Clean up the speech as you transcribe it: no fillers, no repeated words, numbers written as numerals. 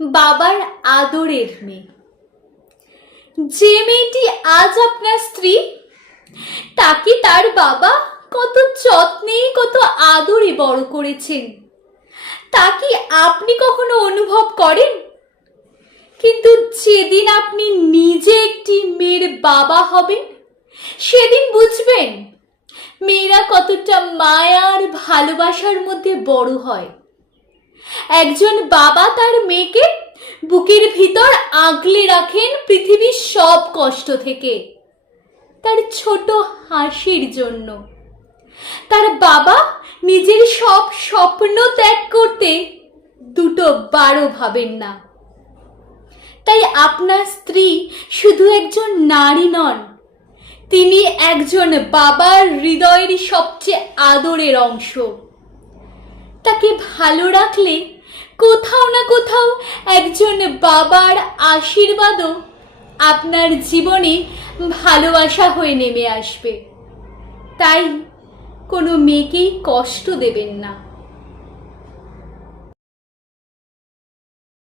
বাবার আদরের মেয়ে। যে মেয়েটি আজ আপনার স্ত্রী, তাকে তার বাবা কত যত্নে কত আদরে বড় করেছেন, তা কি আপনি কখনো অনুভব করেন? কিন্তু যেদিন আপনি নিজে একটি মেয়ের বাবা হবেন, সেদিন বুঝবেন মেয়েরা কতটা মায়ার ভালোবাসার মধ্যে বড় হয়। একজন বাবা তার মেয়েকে বুকের ভিতর আগলে রাখেন পৃথিবীর সব কষ্ট থেকে, তার ছোট হাসির জন্য। তার বাবা নিজের সব স্বপ্ন ত্যাগ করতে দুটো বারও ভাবেন না। তাই আপনার স্ত্রী শুধু একজন নারী নন, তিনি একজন বাবার হৃদয়ের সবচেয়ে আদরের অংশ। তাকে ভালো রাখলে কোথাও না কোথাও একজন বাবার আশীর্বাদও আপনার জীবনে ভালোবাসা হয়ে নেমে আসবে। তাই কোনো মেয়েকেই কষ্ট দেবেন না।